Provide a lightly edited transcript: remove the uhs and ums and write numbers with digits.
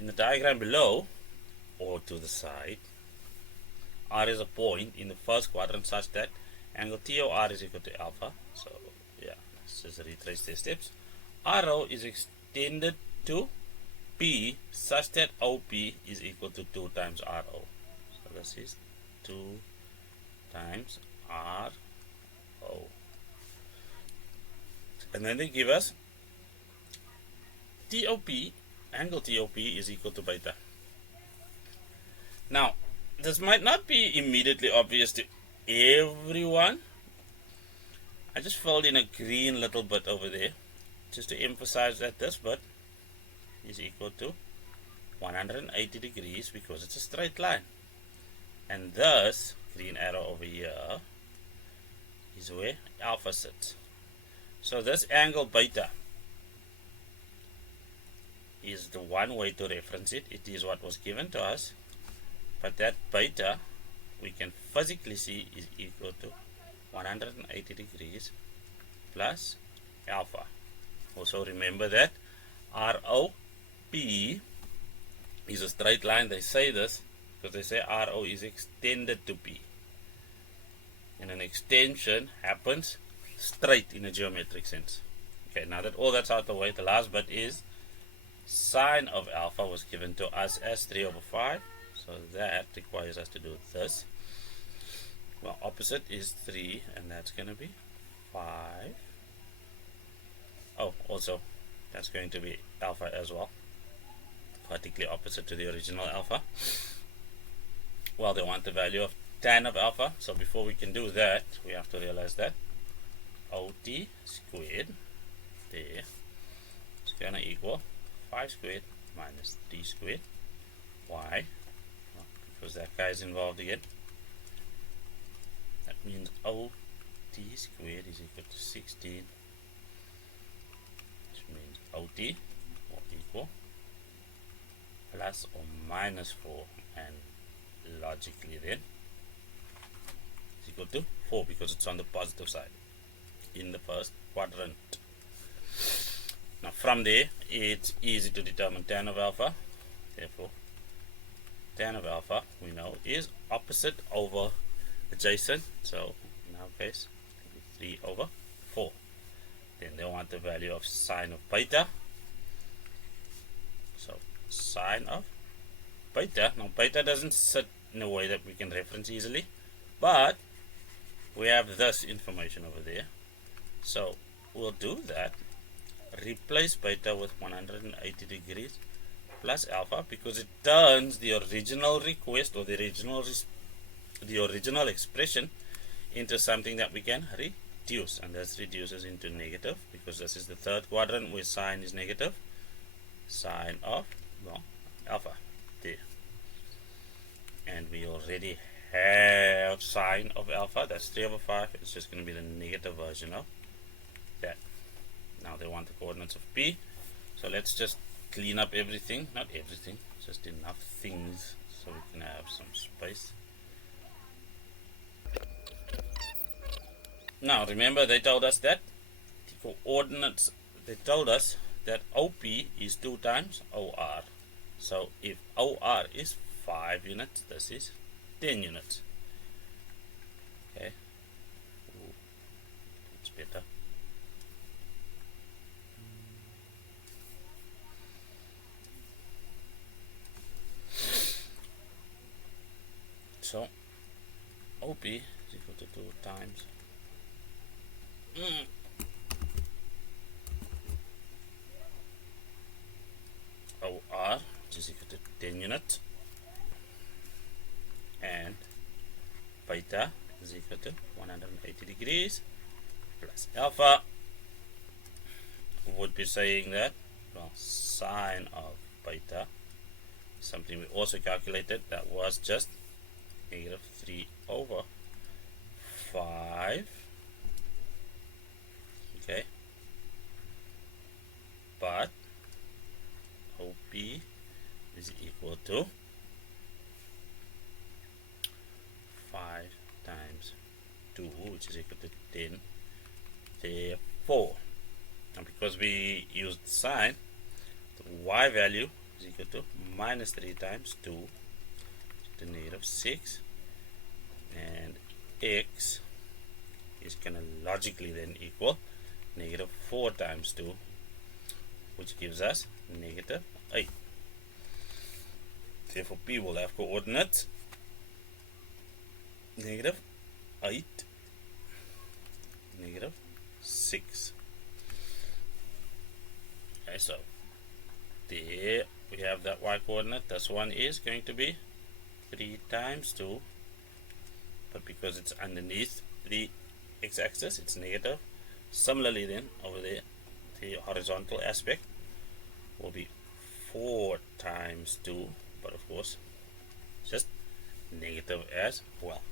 in the diagram below, or to the side, R is a point in the first quadrant such that angle TOR is equal to alpha. So yeah, let's just retrace the steps. RO is extended to P such that OP is equal to 2 times RO. So this is 2 times RO. And then they give us TOP, angle TOP is equal to beta. Now, this might not be immediately obvious to everyone. I just filled in a green little bit over there just to emphasize that this bit is equal to 180 degrees because it's a straight line. And this green arrow over here is where alpha sits. So this angle beta is the one way to reference it. It is what was given to us. But that beta we can physically see is equal to 180 degrees plus alpha. Also remember that ROP is a straight line. They say this because they say RO is extended to P. And an extension happens straight in a geometric sense. Okay, now that all that's out of the way, the last bit is sine of alpha was given to us as 3 over 5. So that requires us to do this. Well, opposite is 3, and that's going to be 5. Oh, also, that's going to be alpha as well. Vertically opposite to the original alpha. Well, they want the value of tan of alpha. So before we can do that, we have to realize that OT squared there is going to equal 5 squared minus 3 squared. Why? Well, because that guy is involved again. That means OT squared is equal to 16, which means OT will equal plus or minus 4, and logically then is equal to 4 because it's on the positive side in the first quadrant. Now from there it's easy to determine tan of alpha. Therefore tan of alpha we know is opposite over adjacent, so in our case 3 over 4. Then they want the value of sine of beta. So sine of beta, now beta doesn't sit in a way that we can reference easily, but we have this information over there. So we'll do that, replace beta with 180 degrees plus alpha because it turns the original request or the original expression into something that we can reduce, and this reduces into negative because this is the third quadrant where sine is negative. Sine of, well, alpha there, and we already have sine of alpha, that's 3 over 5. It's just going to be the negative version of that. Now they want the coordinates of P, so let's just clean up everything, not everything, just enough things so we can have some space. Now remember they told us that the coordinates, they told us that OP is 2 times OR. So if OR is 5 units, this is 10 units. Okay, ooh, it's better. So OP is equal to 2 times OR, which is equal to 10 units, and beta is equal to 180 degrees plus alpha. Would be saying that, well, sine of beta, something we also calculated, that was just negative 3 over 5. Okay, but OP is equal to 5 times 2, which is equal to 10. Therefore, and because we used sine, the y value is equal to minus 3 times 2 to negative 6, and x is going to logically then equal negative 4 times 2, which gives us negative 8. Therefore P will have coordinates negative 8, negative 6. Okay, so there we have that y coordinate. This one is going to be 3 times 2, but because it's underneath the x-axis, it's negative. Similarly then, over there, the horizontal aspect will be 4 times 2, but of course just negative as well.